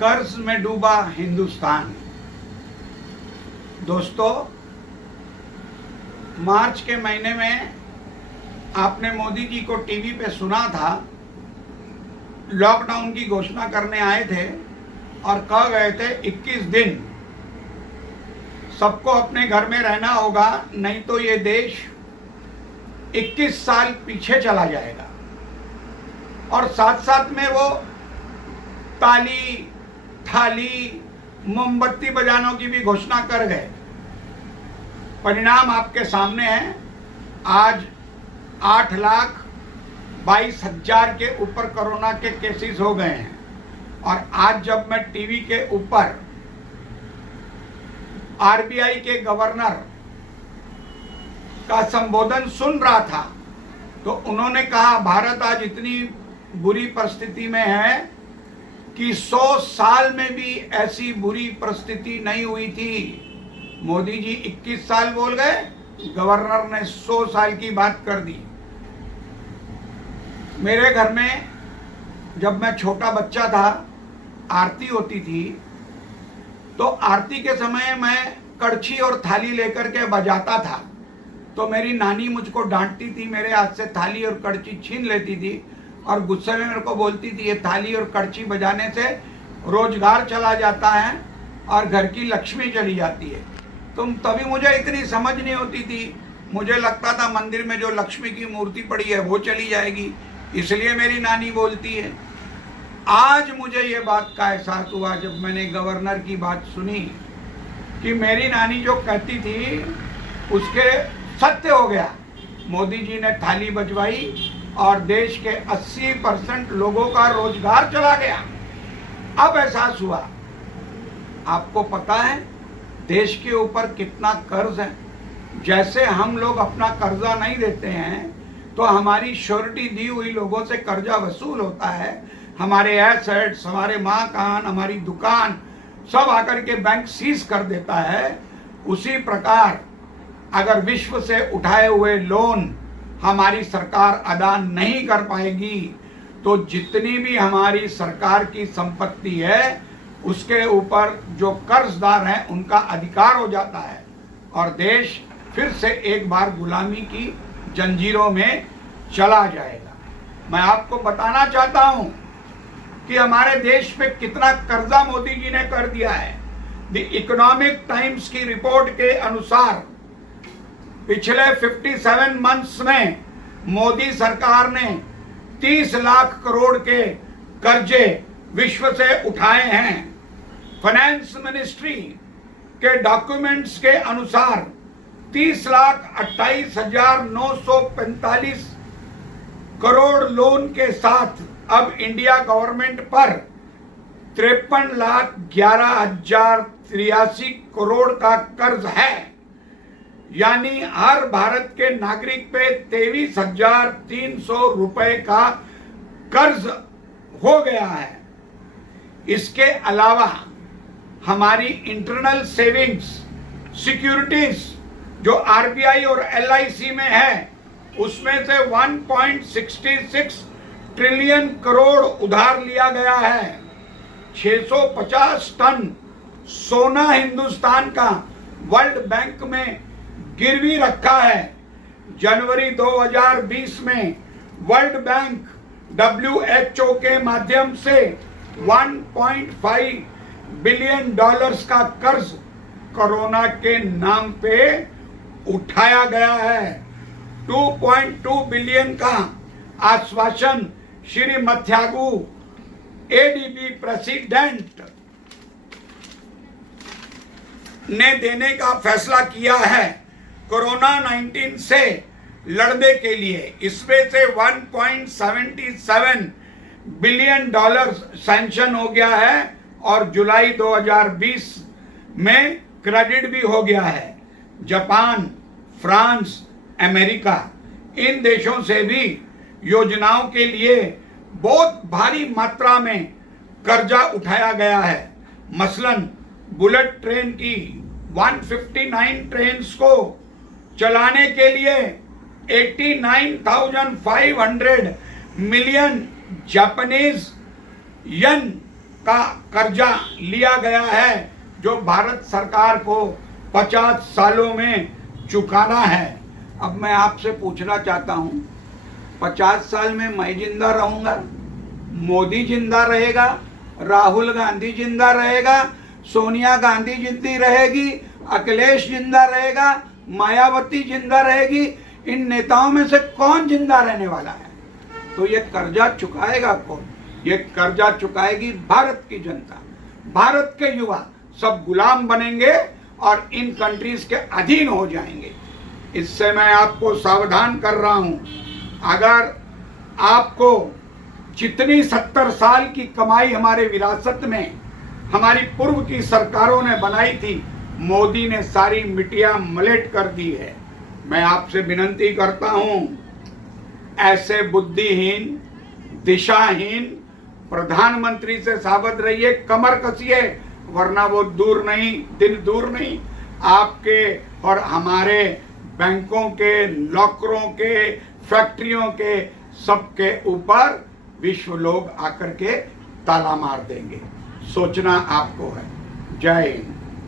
कर्ज में डूबा हिंदुस्तान। दोस्तों, मार्च के महीने में आपने मोदी जी को टीवी पे सुना था, लॉकडाउन की घोषणा करने आए थे और कह गए थे 21 दिन सबको अपने घर में रहना होगा, नहीं तो ये देश 21 साल पीछे चला जाएगा। और साथ साथ में वो ताली थाली मोमबत्ती बजानों की भी घोषणा कर गए। परिणाम आपके सामने है। आज 8,22,000 के ऊपर कोरोना के केसेस हो गए हैं। और आज जब मैं टीवी के ऊपर आरबीआई के गवर्नर का संबोधन सुन रहा था तो उन्होंने कहा भारत आज इतनी बुरी परिस्थिति में है कि 100 साल में भी ऐसी बुरी परिस्थिति नहीं हुई थी। मोदी जी 21 साल बोल गए, गवर्नर ने 100 साल की बात कर दी। मेरे घर में जब मैं छोटा बच्चा था, आरती होती थी, तो आरती के समय मैं कड़छी और थाली लेकर के बजाता था। तो मेरी नानी मुझको डांटती थी, मेरे हाथ से थाली और कड़छी छीन लेती थी और गुस्से में मेरे को बोलती थी, ये थाली और कड़छी बजाने से रोजगार चला जाता है और घर की लक्ष्मी चली जाती है। तभी मुझे इतनी समझ नहीं होती थी। मुझे लगता था मंदिर में जो लक्ष्मी की मूर्ति पड़ी है वो चली जाएगी, इसलिए मेरी नानी बोलती है। आज मुझे ये बात का एहसास हुआ जब मैंने गवर्नर की बात सुनी कि मेरी नानी जो कहती थी उसके सत्य हो गया। मोदी जी ने थाली बजवाई और देश के 80% लोगों का रोजगार चला गया। अब एहसास हुआ। आपको पता है देश के ऊपर कितना कर्ज है। जैसे हम लोग अपना कर्जा नहीं देते हैं तो हमारी श्योरिटी दी हुई लोगों से कर्जा वसूल होता है। हमारे एसेट्स, हमारे मकान, हमारी दुकान सब आकर के बैंक सीज कर देता है। उसी प्रकार अगर विश्व से उठाए हुए लोन हमारी सरकार अदा नहीं कर पाएगी तो जितनी भी हमारी सरकार की संपत्ति है उसके ऊपर जो कर्जदार हैं उनका अधिकार हो जाता है और देश फिर से एक बार गुलामी की जंजीरों में चला जाएगा। मैं आपको बताना चाहता हूं कि हमारे देश पे कितना कर्जा मोदी जी ने कर दिया है। द इकोनॉमिक टाइम्स की रिपोर्ट के अनुसार पिछले 57 मंथ्स में मोदी सरकार ने 30 लाख करोड़ के कर्जे विश्व से उठाए हैं। फाइनेंस मिनिस्ट्री के डॉक्यूमेंट्स के अनुसार 30,28,945 करोड़ लोन के साथ अब इंडिया गवर्नमेंट पर 53,11,083 करोड़ का कर्ज है। यानी हर भारत के नागरिक पे 23,300 रुपए का कर्ज हो गया है। इसके अलावा हमारी इंटरनल सेविंग्स सिक्योरिटीज जो आरबीआई और एलआईसी में है उसमें से 1.66 ट्रिलियन करोड़ उधार लिया गया है। 650 टन सोना हिंदुस्तान का वर्ल्ड बैंक में गिरवी रखा है। जनवरी 2020 में वर्ल्ड बैंक WHO के माध्यम से 1.5 बिलियन डॉलर्स का कर्ज कोरोना के नाम पे उठाया गया है। 2.2 बिलियन का आश्वासन श्री मथ्यागु एडीबी प्रेसिडेंट ने देने का फैसला किया है कोरोना 19 से लड़ने के लिए। इसमें से 1.77 बिलियन डॉलर सैंक्शन हो गया है और जुलाई 2020 में क्रेडिट भी हो गया है। जापान, फ्रांस, अमेरिका इन देशों से भी योजनाओं के लिए बहुत भारी मात्रा में कर्जा उठाया गया है। मसलन बुलेट ट्रेन की 159 ट्रेन्स को चलाने के लिए 89,500 मिलियन जापानीज यन का कर्जा लिया गया है जो भारत सरकार को 50 सालों में चुकाना है। अब मैं आपसे पूछना चाहता हूं, 50 साल में मैं जिंदा रहूंगा, मोदी जिंदा रहेगा, राहुल गांधी जिंदा रहेगा, सोनिया गांधी जिंदी रहेगी, अखिलेश जिंदा रहेगा, मायावती जिंदा रहेगी, इन नेताओं में से कौन जिंदा रहने वाला है? तो ये कर्जा चुकाएगा कौन? ये कर्जा चुकाएगी भारत की जनता। भारत के युवा सब गुलाम बनेंगे और इन कंट्रीज के अधीन हो जाएंगे। इससे मैं आपको सावधान कर रहा हूं। अगर आपको जितनी 70 साल की कमाई हमारे विरासत में हमारी पूर्व की सरकारों ने बनाई थी, मोदी ने सारी मिटिया मलेट कर दी है। मैं आपसे विनती करता हूं, ऐसे बुद्धिहीन, दिशाहीन प्रधानमंत्री से सावध रहिए, कमर कसिए, वरना वो दिन दूर नहीं आपके और हमारे बैंकों के, लॉकरों के, फैक्ट्रियों के सबके ऊपर विश्व लोग आकर के ताला मार देंगे। सोचना आपको है। जय हिंद।